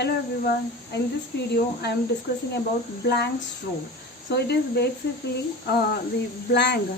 Hello everyone. In this video I am discussing about Planck's rule. So it is basically the Planck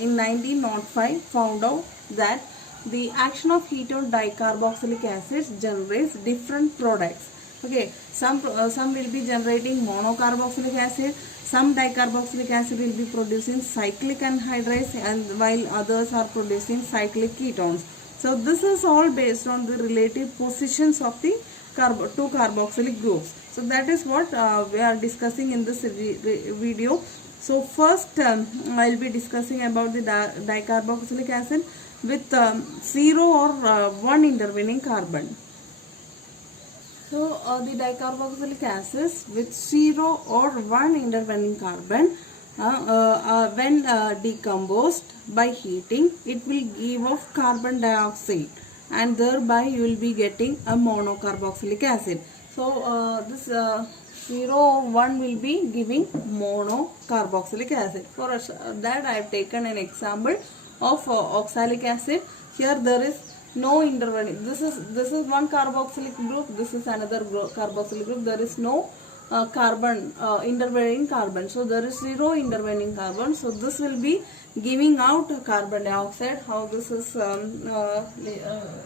in 1905 found out that the action of heat on dicarboxylic acids generates different products. Okay, some will be generating monocarboxylic acid, some dicarboxylic acid will be producing cyclic anhydrides, and while others are producing cyclic ketones. So this is all based on the relative positions of the two carboxylic groups. So that is what we are discussing in this video. So first I will be discussing about the dicarboxylic acid with 0 or 1 intervening carbon. So the dicarboxylic acids with 0 or 1 intervening carbon, when decomposed by heating, it will give off carbon dioxide, and thereby you will be getting a monocarboxylic acid. So this 0 or 1 will be giving monocarboxylic acid. For that I have taken an example of oxalic acid. Here there is no intervening. This is one carboxylic group. This is another carboxylic group. There is no intervening carbon. So there is 0 intervening carbon. So this will be giving out carbon dioxide. How this is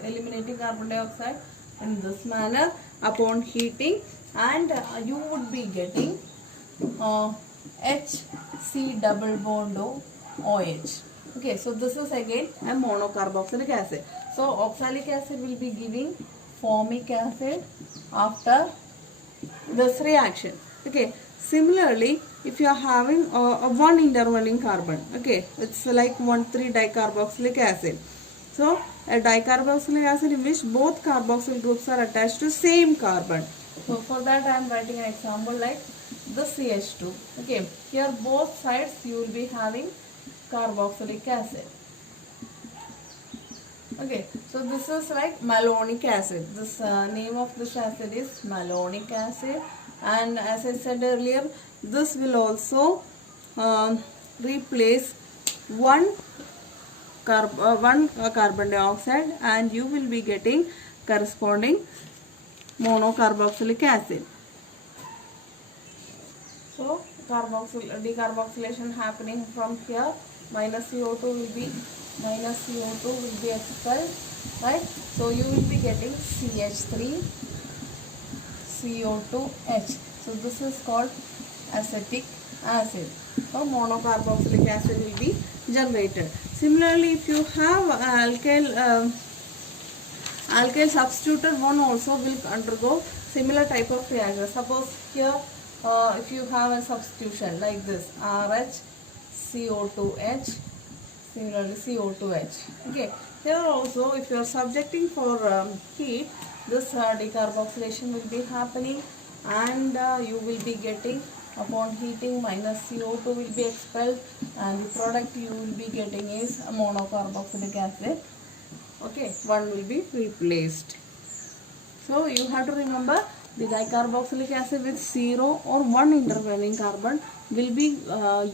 eliminating carbon dioxide? In this manner upon heating, and you would be getting HC double bond OH. Okay, so this is again a monocarboxylic acid. So oxalic acid will be giving formic acid after this reaction. Okay, similarly if you are having a one intervening carbon, okay, it's like 1,3 dicarboxylic acid. So a dicarboxylic acid in which both carboxyl groups are attached to same carbon. So for that I am writing an example like the CH2. Okay, here both sides you will be having carboxylic acid. Okay, so this is like malonic acid. This name of this acid is malonic acid, and as I said earlier, this will also replace one carbon dioxide, and you will be getting corresponding monocarboxylic acid. So decarboxylation happening from here, minus CO2 will be expelled, right? So you will be getting CH3 CO2H. So this is called acetic acid. So monocarboxylic acid will be generated. Similarly, if you have alkyl substituted one also will undergo similar type of reaction. Suppose here if you have a substitution like this, RH CO2H, similarly CO2H. Okay, here also if you are subjecting for heat, this decarboxylation will be happening, and you will be getting, upon heating, minus CO2 will be expelled, and the product you will be getting is a monocarboxylic acid. Okay, one will be replaced. So you have to remember the dicarboxylic acid with 0 or 1 intervening carbon will be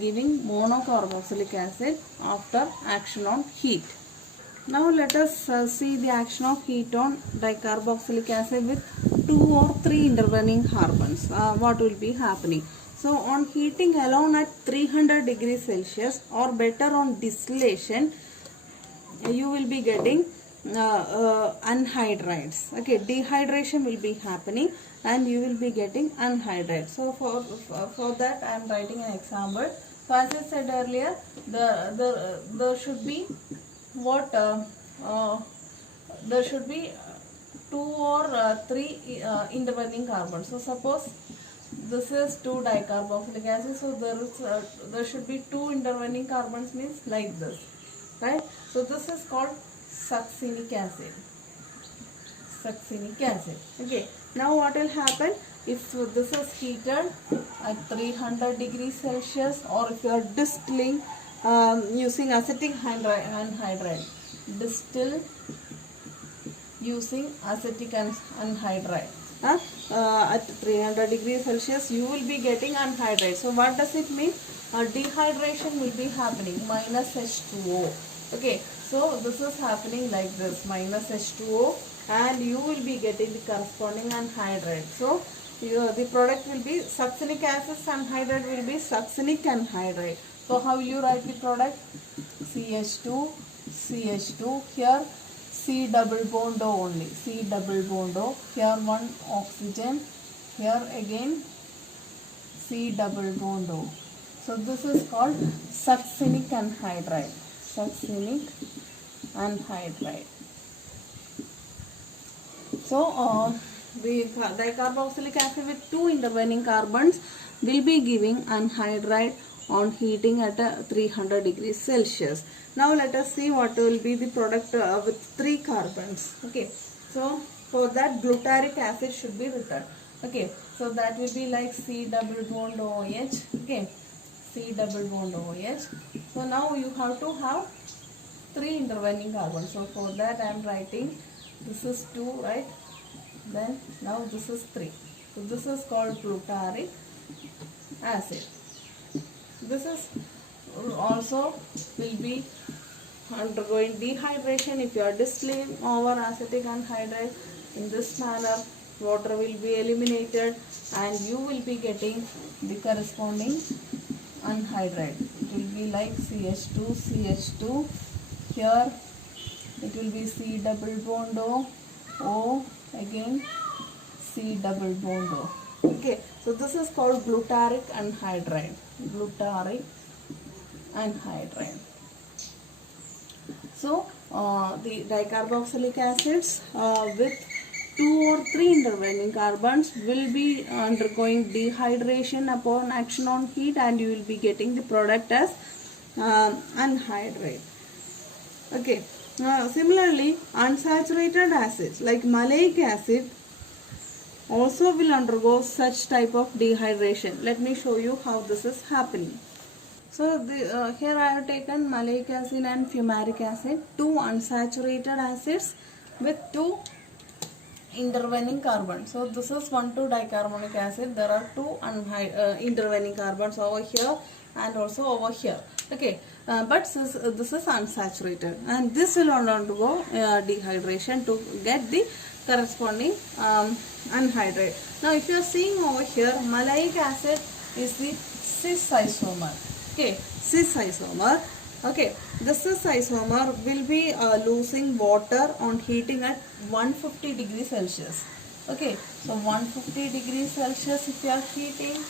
giving monocarboxylic acid after action on heat. Now let us see the action of heat on dicarboxylic acid with 2 or 3 intervening carbons. What will be happening? So on heating alone at 300 degrees Celsius, or better on distillation, you will be getting anhydrides. Okay, dehydration will be happening and you will be getting anhydrides. So for that I am writing an example. So as I said earlier, there should be what there should be 2 or 3 intervening carbons. So suppose this is 2 dicarboxylic acid, so there should be 2 intervening carbons, means like this, right? So this is called succinic acid. Succinic acid. Okay, now what will happen if this is heated at 300 degrees Celsius, or if you are distilling using acetic anhydride, distill using acetic anhydride at 300 degrees Celsius, you will be getting anhydride. So what does it mean? Dehydration will be happening, minus H2O. Okay, so this is happening like this, minus H2O and you will be getting the corresponding anhydride. So the product will be succinic acid anhydride will be succinic anhydride. So how you write the product? CH2, CH2, here C double bond O only, C double bond O, here one oxygen, here again C double bond O. So this is called succinic anhydride, succinic anhydride. So the dicarboxylic acid with two intervening carbons will be giving anhydride on heating at 300 degrees Celsius. Now let us see what will be the product with three carbons. Okay, so for that glutaric acid should be written. Okay, so that will be like C double bond OH. Okay, C double bond OH. So now you have to have three intervening carbons. So for that I am writing, this is 2, right? Then now this is 3. So this is called glutaric acid. This is also will be undergoing dehydration. If you are distilling over acetic anhydride in this manner, water will be eliminated and you will be getting the corresponding anhydride. It will be like CH2, CH2. Here it will be C double bond O, O again C double bond O. Okay, so this is called glutaric anhydride. Glutaric anhydride. So the dicarboxylic acids with 2 or 3 intervening carbons will be undergoing dehydration upon action on heat, and you will be getting the product as anhydride. Okay. Similarly, unsaturated acids like maleic acid also will undergo such type of dehydration. Let me show you how this is happening. So here I have taken maleic acid and fumaric acid, two unsaturated acids with two intervening carbons. So this is 1,2-dicarbonic acid. There are two intervening carbons over here and also over here. Okay, but this is unsaturated, and this will undergo dehydration to get the corresponding anhydride. Now if you are seeing over here, maleic acid is the cis isomer. Okay, cis isomer. Okay, the cis isomer will be losing water on heating at 150 degrees Celsius. Okay, so 150 degrees Celsius if you are heating,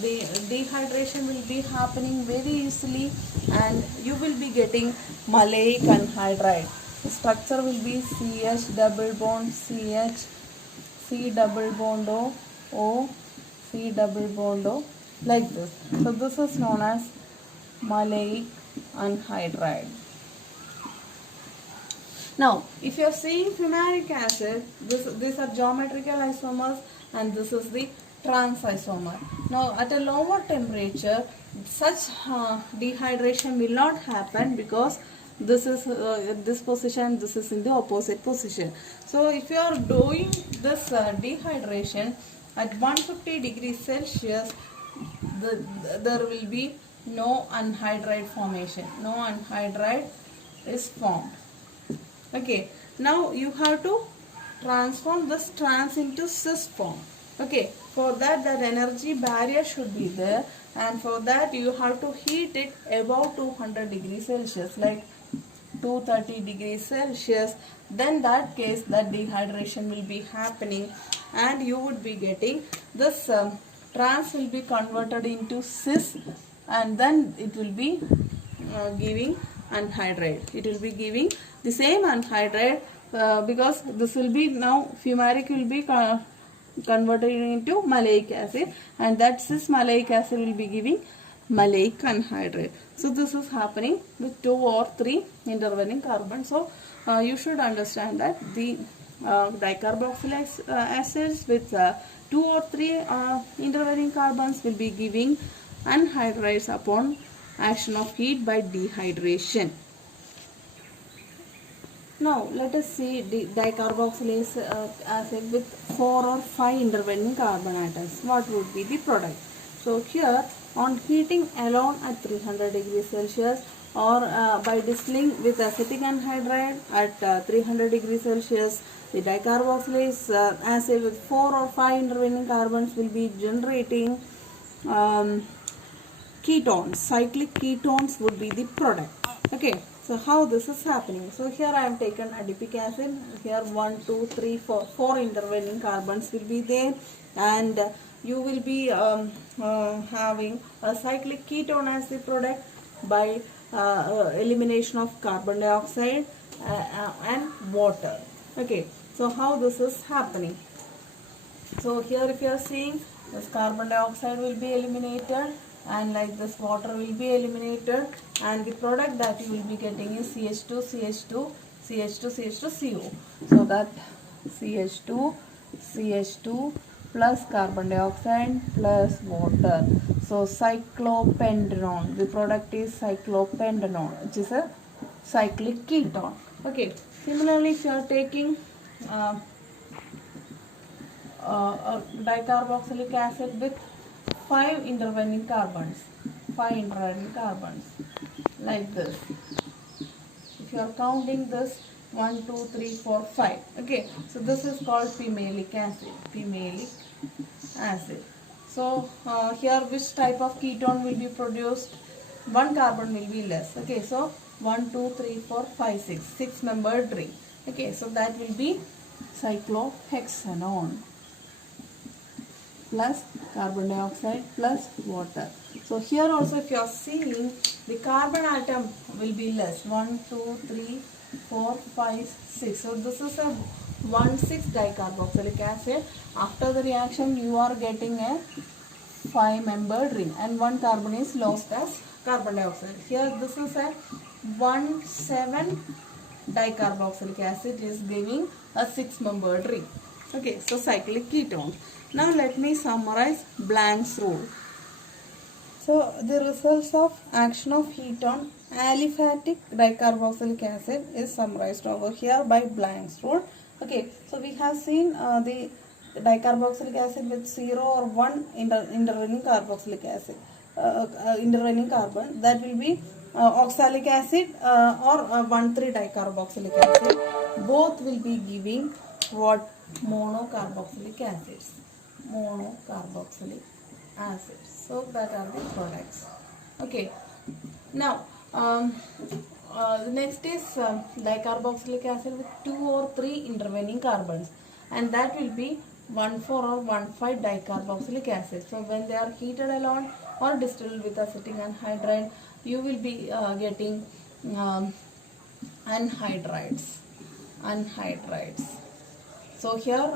the dehydration will be happening very easily and you will be getting maleic anhydride. The structure will be CH double bond CH, C double bond O, O, C double bond O, like this. So this is known as maleic anhydride. Now, if you are seeing fumaric acid, these are geometrical isomers and this is the trans isomer. Now, at a lower temperature, such dehydration will not happen because this is this position, this is in the opposite position. So, if you are doing this dehydration at 150 degrees Celsius, there will be no anhydride formation. No anhydride is formed. Okay, now you have to transform this trans into cis form. Okay, for that energy barrier should be there, and for that you have to heat it above 200 degrees Celsius, like 230 degrees Celsius. Then that case that dehydration will be happening and you would be getting this trans will be converted into cis, and then it will be giving anhydride. It will be giving the same anhydride because this will be now fumaric will be converted into maleic acid, and that cis maleic acid will be giving maleic anhydride. So this is happening with 2 or 3 intervening carbons. So you should understand that the dicarboxylic acids with 2 or 3 intervening carbons will be giving anhydrides upon action of heat by dehydration. Now let us see the dicarboxylase acid with 4 or 5 intervening carbon atoms. What would be the product? So here on heating alone at 300 degrees Celsius, or by distilling with acetic anhydride at 300 degrees Celsius, the dicarboxylase acid with 4 or 5 intervening carbons will be generating ketones. Cyclic ketones would be the product. Okay, so how this is happening? So here I have taken adipic acid. Here 1, 2, 3, 4, 4 intervening carbons will be there, and you will be having a cyclic ketone as the product by elimination of carbon dioxide and water. Okay, so how this is happening? So here if you are seeing, this carbon dioxide will be eliminated, and like this water will be eliminated, and the product that you will be getting is CH2, CH2, CH2, CH2, CO. So that CH2, CH2 plus carbon dioxide plus water. So cyclopentanone. The product is cyclopentanone, which is a cyclic ketone. Okay. Similarly, if you are taking dicarboxylic acid with 5 intervening carbons, like this. If you are counting this 1, 2, 3, 4, 5. Okay, so this is called phenolic acid. So here which type of ketone will be produced? One carbon will be less. Okay, so 1, 2, 3, 4, 5, 6 membered ring. Okay, so that will be cyclohexanone plus carbon dioxide plus water. So here also if you are seeing, the carbon atom will be less, 1, 2, 3, 4, 5, 6. So this is a 1,6 dicarboxylic acid. After the reaction you are getting a 5 membered ring, and one carbon is lost as carbon dioxide. Here this is a 1,7 dicarboxylic acid is giving a 6 membered ring. Okay, so cyclic ketones. Now let me summarize Planck's rule. So the results of action of heat on aliphatic dicarboxylic acid is summarized over here by Planck's rule. Okay, so we have seen the dicarboxylic acid with 0 or 1 intervening carboxylic acid, intervening carbon, that will be oxalic acid or 1,3 dicarboxylic acid. Both will be giving what? Monocarboxylic acids. So that are the products. Okay. Now the next is dicarboxylic acid with 2 or 3 intervening carbons, and that will be 1,4 or 1,5 dicarboxylic acid. So when they are heated alone or distilled with acetic anhydride, you will be getting anhydrides. So here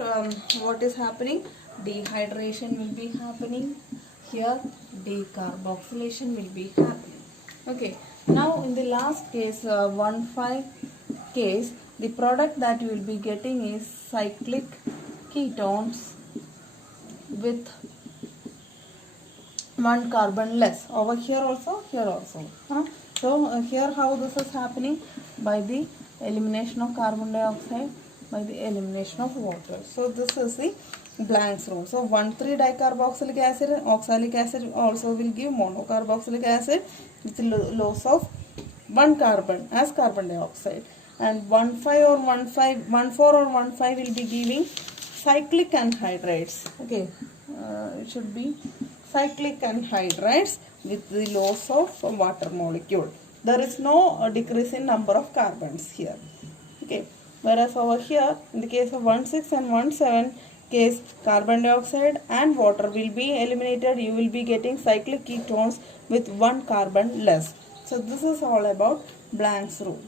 what is happening? Dehydration will be happening. Here decarboxylation will be happening. Okay. Now in the last case, 1,5 case, the product that you will be getting is cyclic ketones with 1 carbon less. Over here also, here also. So here how this is happening? By the elimination of carbon dioxide, by the elimination of water. So this is the Planck's rule. So 1,3 dicarboxylic acid, oxalic acid also will give monocarboxylic acid with loss of 1 carbon as carbon dioxide, and 1,5 or 1,5, 1,4 or 1,5 will be giving cyclic anhydrides. Okay, it should be cyclic anhydrides with the loss of water molecule. There is no decrease in number of carbons here. Okay, whereas over here in the case of 1,6 and 1,7 case, carbon dioxide and water will be eliminated. You will be getting cyclic ketones with 1 carbon less. So this is all about Planck's rule.